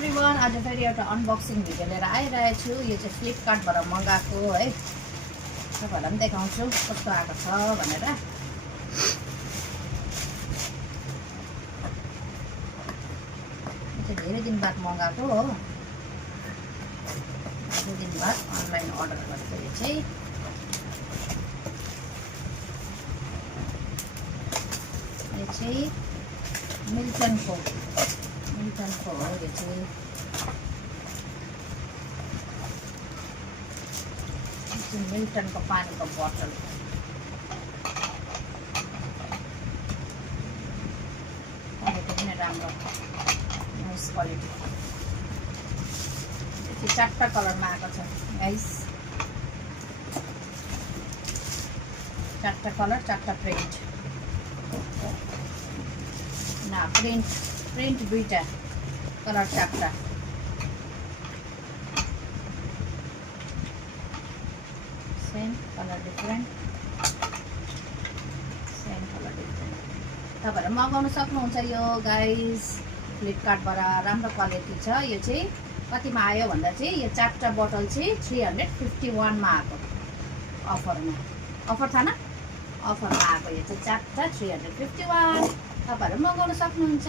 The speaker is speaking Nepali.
एभ्रीवन, आज फेरि एउटा अनबक्सिङ भिडियो लिएर आइरहेको छु। यो चाहिँ फ्लिपकार्टबाट मगाएको है। तपाईँहरूलाई पनि देखाउँछु कस्तो आएको छ भनेर। यो चाहिँ धेरै दिन बाद मगाएको हो। धेरै दिन बाद अनलाइन अर्डर गरेको यो चाहिँ। यो चाहिँ मिल्टनको हो यो चाहिँ। मिल्टनको पानीको बोतल। क्वालिटी पनि राम्रो, नाइस क्वालिटी। यो चाहिँ 4टा कलरमा आएको छ गाइस। 4टा कलर, 4टा प्रिन्ट। ना प्रिन्ट 2टा, कलर 4टा। Same colour different. तपाईँहरू मगाउन सक्नुहुन्छ यो गाइस फ्लिपकार्टबाट। राम्रो क्वालिटी छ। यो चाहिँ कतिमा आयो भन्दा चाहिँ यो 4टा बोतल चाहिँ 351 मा आएको अफरमा। अफर थाहा न? अफरमा आएको यो चाहिँ 4टा 351। तपाईँहरू मगाउन सक्नुहुन्छ।